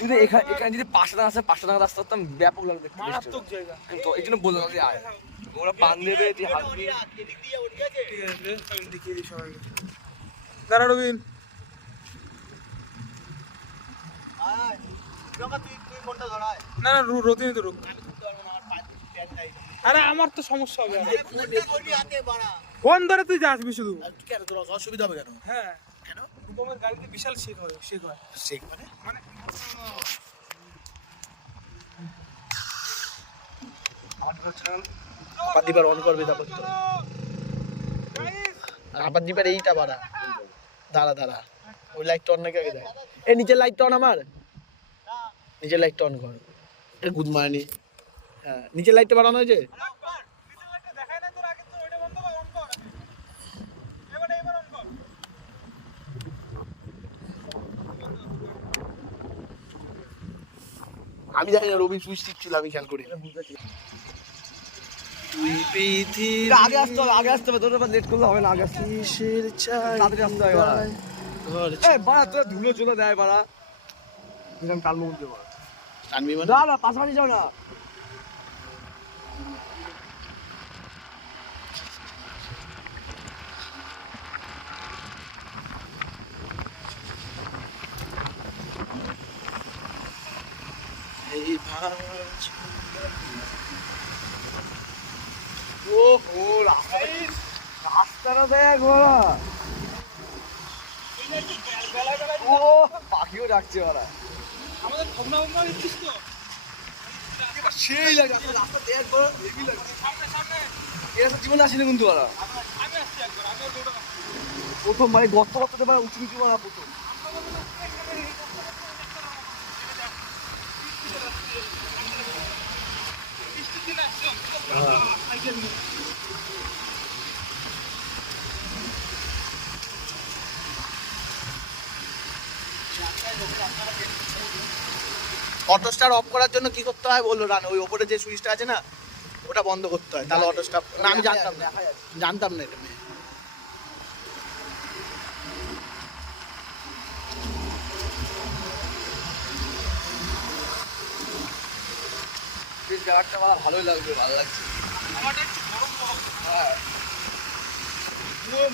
যদি এখানে যদি 500 টাকা আছে 500 টাকা রাস্তা করতাম ব্যাপক লাগবে, মারাত্মক জায়গা। তো এই জন্য বললাম যে আয় ওরা বান দেবে তুই হাসবি। ঠিক আছে, আমি দেখিয়ে দিই সবাইকে। দাঁড়া রবিন, না না রতিনি তো রুক। আরে আমার তো সমস্যা হবে, ফোন ধরে তুই যাসবি শুধু। অসুবিধা হবে কেন? হ্যাঁ কেন? তোমার গাড়িতে বিশাল শেক হয়। শেখ মানে আপার দিবার অন করবে তারপর তো আপার দিবার এইটা বাড়া। দাঁড়া ওই লাইটটা অন নাকি আগে দেয়। এই নিচের লাইটটা অন, আমার নিচের লাইটটা অন কর। এটা গুড মর্নিং। হ্যাঁ নিচের লাইটটা বাড়ানো হয়েছে। আমি জানি না রবি সুইচ টিপছিল, আমি খেয়াল করি। তুই পৃথিবী আগে আসতে হবে তোর লেট করলে হবে না, আগে আসতে কিসের চাই তাড়াতাড়ি আসতে হবে বাড়া। ঘর এই বাড়া তোরা ধুলো চলে দেয় বাড়া, এরকম টানবো বলতে বাড়া। টানবি মানে না পাশাপাশি যাও না। এই ভাঁজ ওহো রাস্তাটা দেখ বাড়া। ও পাখিও ডাকছে বাড়া। আমাদের ভাবনা ভাবনা দিচ্ছিস তো? সেই লাগে রাস্তা দেখ বাড়া, হেভি লাগছে। এরা জীবনে আসেনি কিন্তু বাড়া, আমি আসছি একবার, আমি ওর রোডে প্রথম মানে গর্ত গর্ততে বাড়া উঁচু নিচু বাড়া প্রথম। বৃষ্টির দিন আসছিলাম সাইকেল নিয়ে। অটো স্টার্ট অফ করার জন্য কি করতে হয় বললো রান? ওই ওপরে যে সুইচটা আছে না, ওটা বন্ধ করতে হয়, তাহলে অটো স্টার্ট। না আমি জানতাম না এটা। বেশ জায়গাটা বাড়া ভালোই লাগবে, ভালো লাগছে। আমারটা একটু গরম গরম। হ্যাঁ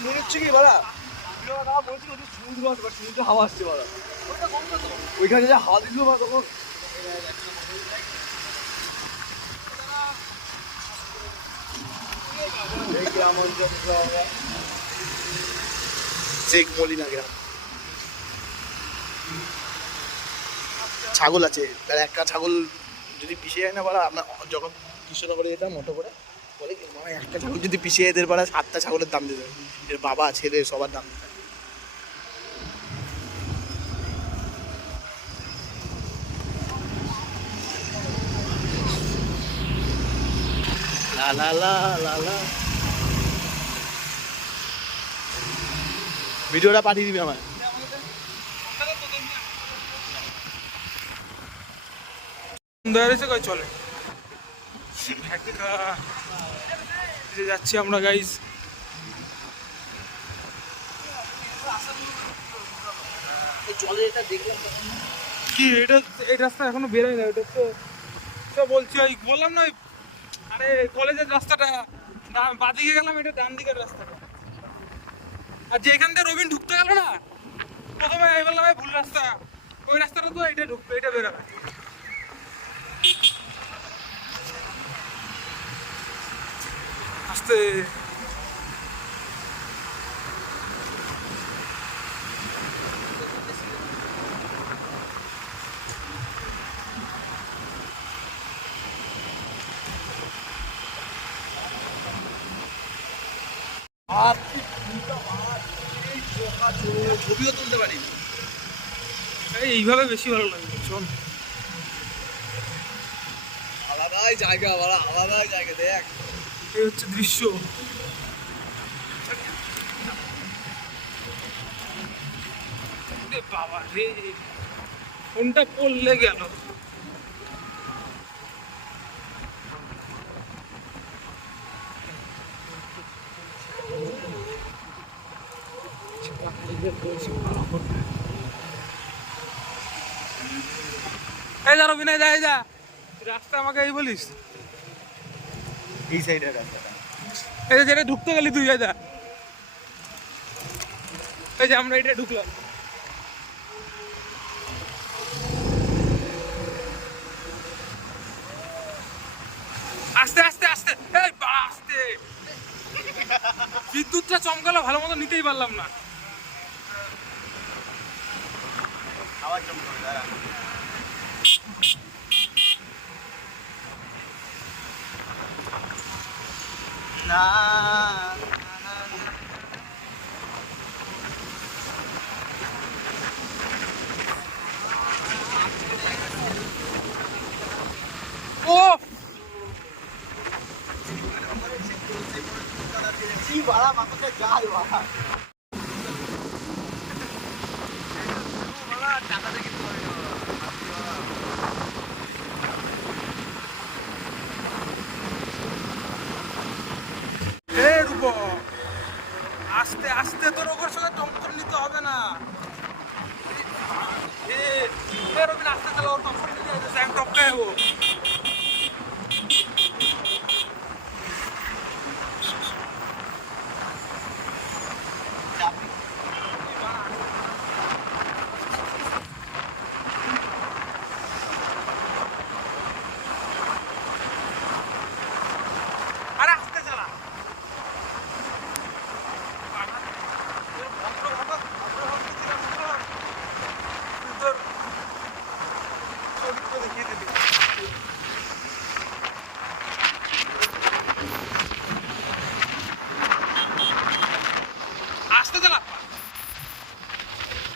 মনে হচ্ছে কি বাড়া বলছি ওদের সমুদ্র আছে বা সমুদ্র হাওয়া আসছে বাড়া। ওইখানে যে হাওয়া দিল বা তখন চেক মলিনা গ্রাম। ছাগল আছে, তার একটা ছাগল যদি পিছিয়ে যায় না পারা, আমরা যখন কৃষ্ণনগরে যেতাম অটো করে, বলে কি মামা একটা ছাগল যদি পিছিয়ে এদের পারা 7টা ছাগলের দাম দিতে হবে। এর বাবা ছেলে সবার দাম দিতে হবে। লা লা লা লা লা। ভিডিওটা পাঠিয়ে দিবি আমায়। চলে যাচ্ছি আমরা গাইজ। চলে এটা দেখলাম কি এটা, এই রাস্তা এখনো বেরোয় না। এটা তো বলছি, ওই বললাম না, আরে কলেজের রাস্তাটা বাদিকে গেলাম, এটা ডান দিকের রাস্তাটা। আর যেখান থেকে রবিন ঢুকতে গেল না, প্রথমে আমি বললাম ভুল রাস্তা, ওই রাস্তাটা তো এটা ঢুকবে, এটা বেরোবে। আস্তে ছবিও তুলতে পারি। এইভাবে বেশি ভালো লাগবে। শোন আলাদাই জায়গা বাড়া, আলাদাই জায়গা দেখ। এই হচ্ছে দৃশ্য। বাবা রে, ফোনটা পড়লে গেল। এই যা রবিনয় যা, এই যা রাস্তা আমাকে এই বলিস, এই সাইডের রাস্তাটা। এই যে যেটা ঢুকতে গেলি তুই, এই যা, এই যে আমরা এটা ঢুকলাম। আস্তে আস্তে আস্তে, এই বাড়া আস্তে, বিদ্যুৎটা চমকালো ভালো মতো নিতেই পারলাম না। আবার চমকাবে, দাঁড়া। না ও কি বাড়া মাথাটা গাল বাড়া